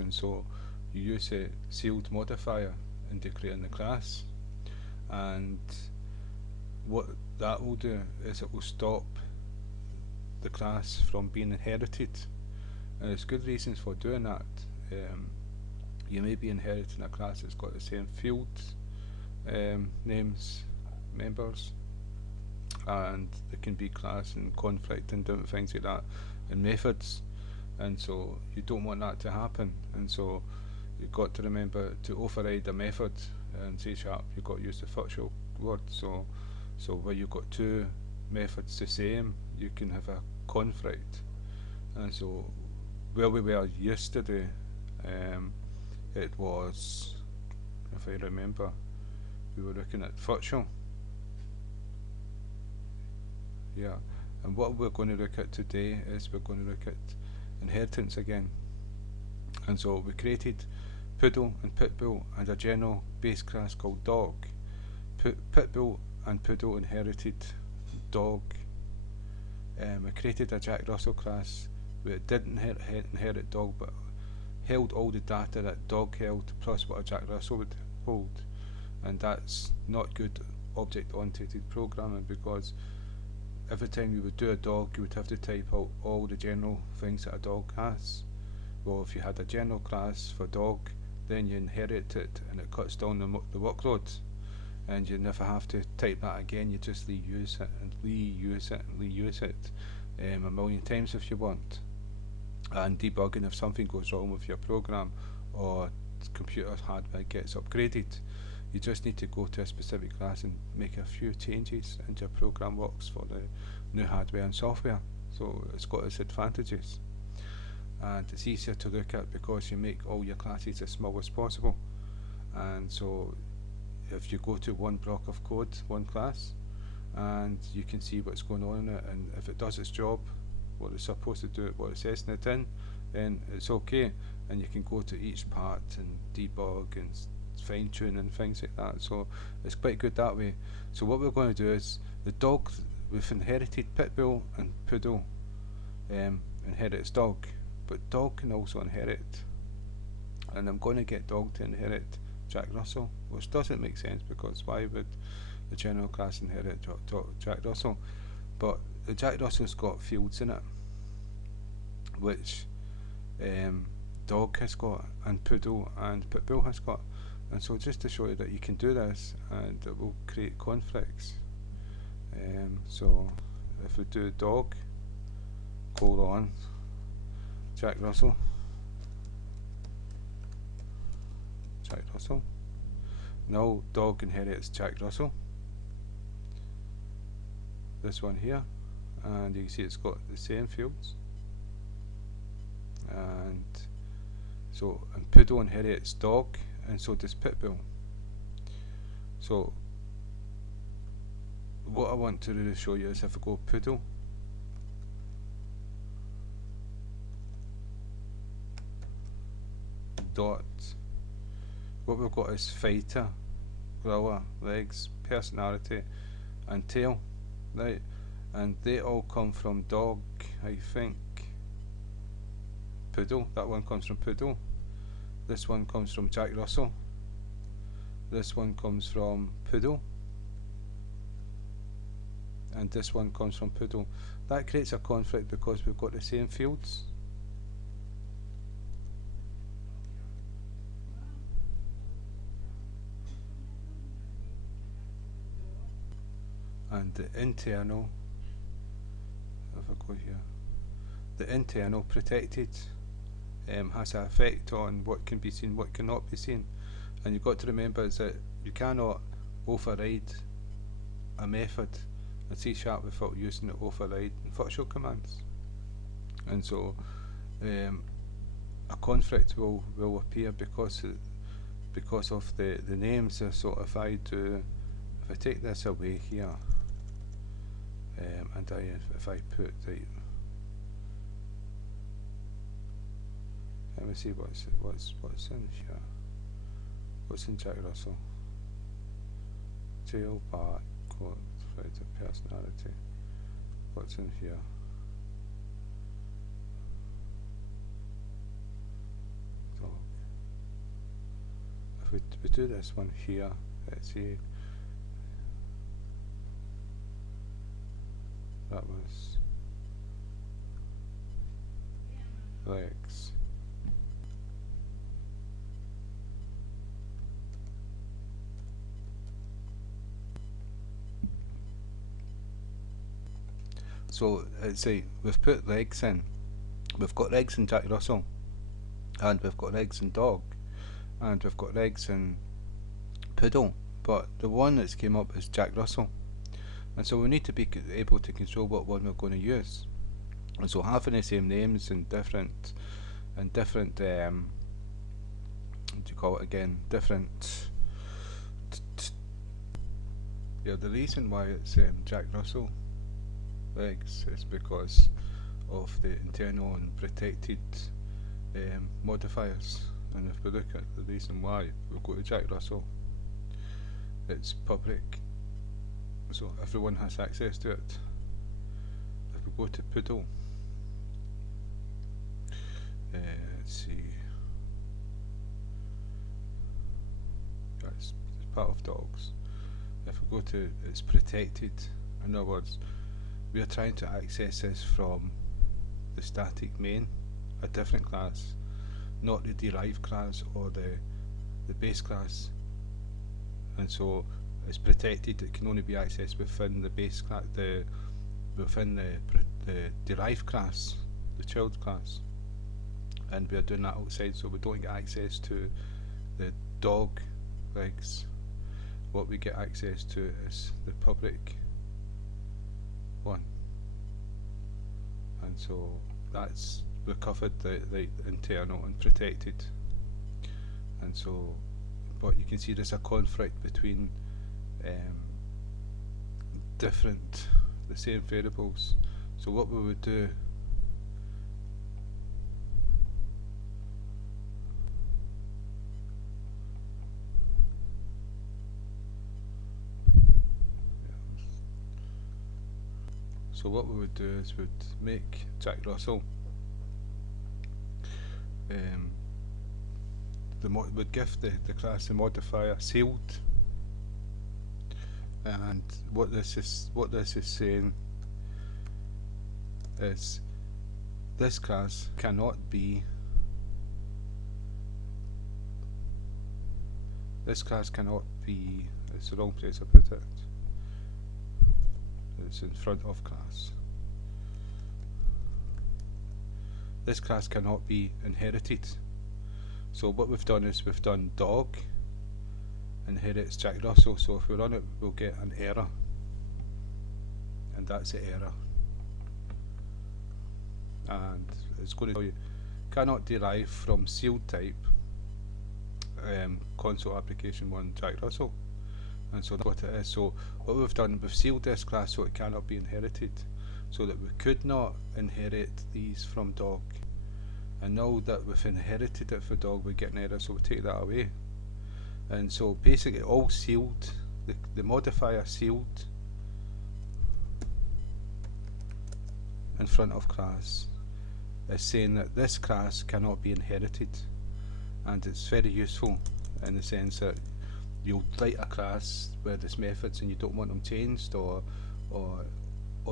and so you use a sealed modifier into creating the class, and what that will do is it will stop the class from being inherited, and there's good reasons for doing that. You may be inheriting a class that's got the same field names members, and there can be class and conflict and different things like that, and methods, and so you don't want that to happen, and so you've got to remember to override a method. And C#, you've got to use the virtual word, so where you've got two methods the same, you can have a conflict. And so where we were yesterday, it was, if I remember, we were looking at virtual. Yeah, and what we're going to look at today is we're going to look at inheritance again. And so we created Poodle and Pitbull and a general base class called Dog. Pitbull and Poodle inherited Dog. We created a Jack Russell class where it didn't inherit Dog, but held all the data that Dog held plus what a Jack Russell would hold, and that's not good object-oriented programming, because every time you would do a dog, you would have to type out all the general things that a dog has. Well, if you had a general class for dog, then you inherit it and it cuts down the workload, and you never have to type that again. You just reuse it and reuse it and reuse it a million times if you want. And debugging if something goes wrong with your program or computer hardware gets upgraded, you just need to go to a specific class and make a few changes and your program works for the new hardware and software. So it's got its advantages, and it's easier to look at because you make all your classes as small as possible. And so if you go to one block of code, one class, and you can see what's going on in it, and if it does its job, what it's supposed to do, what it's setting it in, then it's okay, and you can go to each part and debug and fine tune and things like that. So it's quite good that way. So what we're going to do is the dog, we've inherited Pitbull and Poodle inherits Dog, but Dog can also inherit, and I'm going to get Dog to inherit Jack Russell, which doesn't make sense because why would the general class inherit Jack Russell? But the Jack Russell's got fields in it which Dog has got and Poodle and Pitbull has got. And so just to show you that you can do this and it will create conflicts. So if we do Dog colon Jack Russell, now Dog inherits Jack Russell, this one here, and you can see it's got the same fields, and so and Poodle inherits Dog, and so does Pitbull. So what I want to really show you is if I go Poodle dot, what we've got is fighter, grower, legs, personality and tail, right? And they all come from Dog, I think. Poodle, that one comes from Poodle, this one comes from Jack Russell, this one comes from Poodle, and this one comes from Poodle. That creates a conflict because we've got the same fields. And the internal, if I go here, the internal protected has an effect on what can be seen, what cannot be seen. And you've got to remember is that you cannot override a method in C# without using the override and virtual commands. And so a conflict will appear because of the names. So if I take this away here, and if I put the, let me see what's in here. What's in Jack Russell? Tail, back, quote, fighter, personality. What's in here? Dog. if we do this one here, let's see, that was legs. So let's say we've put legs in. We've got legs in Jack Russell, and we've got legs in dog, and we've got legs in poodle, but the one that's came up is Jack Russell, and so we need to be able to control what one we're going to use. And so having the same names and different what do you call it again, different yeah, the reason why it's Jack Russell legs is because of the internal and protected modifiers. And if we look at the reason why, we'll go to Jack Russell, it's public, so everyone has access to it. If we go to poodle, let's see, it's part of dogs. If we go to, it's protected, in other words, we are trying to access this from the static main, a different class, not the derived class or the base class. And so it's protected, it can only be accessed within the base class, within the derived class, the child class. And we are doing that outside, so we don't get access to the dog legs. What we get access to is the public one. And so that's, we covered the internal and protected. And so, but you can see there's a conflict between the same variables. So what we would do, is we'd make Jack Russell, would give the class the modifier sealed, and what this is saying is this class cannot be it's the wrong place I put it. It's in front of class. This class cannot be inherited. So what we've done is we've done dog inherits Jack Russell. So if we run it, we'll get an error, and that's the error. And it's going to tell you cannot derive from sealed type console application 1 Jack Russell. And so that's what it is. So what we've done, we've sealed this class so it cannot be inherited, so that we could not inherit these from dog. And now that we've inherited it for dog, we get an error, so we take that away. And so basically all sealed, the modifier sealed in front of class is saying that this class cannot be inherited. And it's very useful in the sense that you'll write a class with its methods and you don't want them changed, or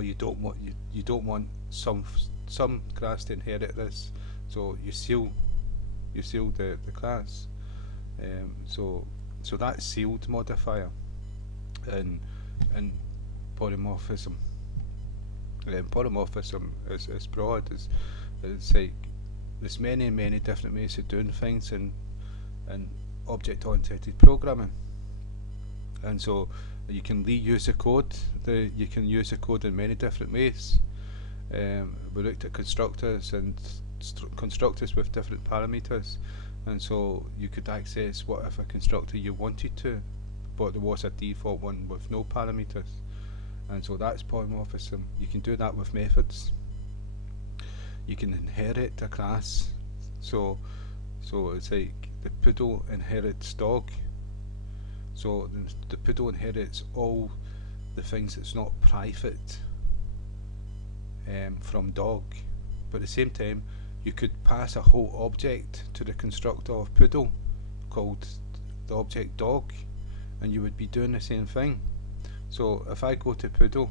you don't want some class to inherit this, so you seal the class. So that's sealed modifier in polymorphism. Polymorphism is broad. It's like there's many different ways of doing things in object-oriented programming, and so you can reuse the code. You can use the code in many different ways. We looked at constructors and constructors with different parameters, and so you could access whatever constructor you wanted to, but there was a default one with no parameters, and so that's polymorphism. You can do that with methods. You can inherit a class, so it's like the poodle inherits dog, so the poodle inherits all the things that's not private from dog, but at the same time you could pass a whole object to the constructor of poodle called the object dog, and you would be doing the same thing. So if I go to poodle,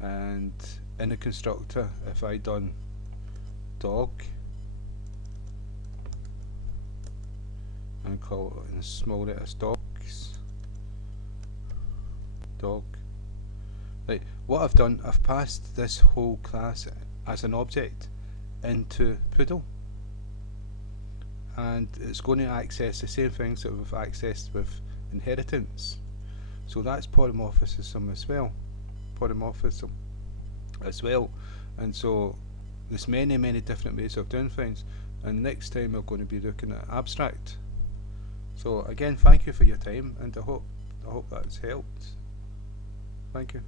and in the constructor, if I done dog and call it in small letters dogs, dog. Right, what I've done, I've passed this whole class as an object into poodle, and it's going to access the same things that we've accessed with inheritance. So that's polymorphism as well. And so there's many different ways of doing things, and next time we're going to be looking at abstract. So again, thank you for your time, and I hope that's helped. Thank you.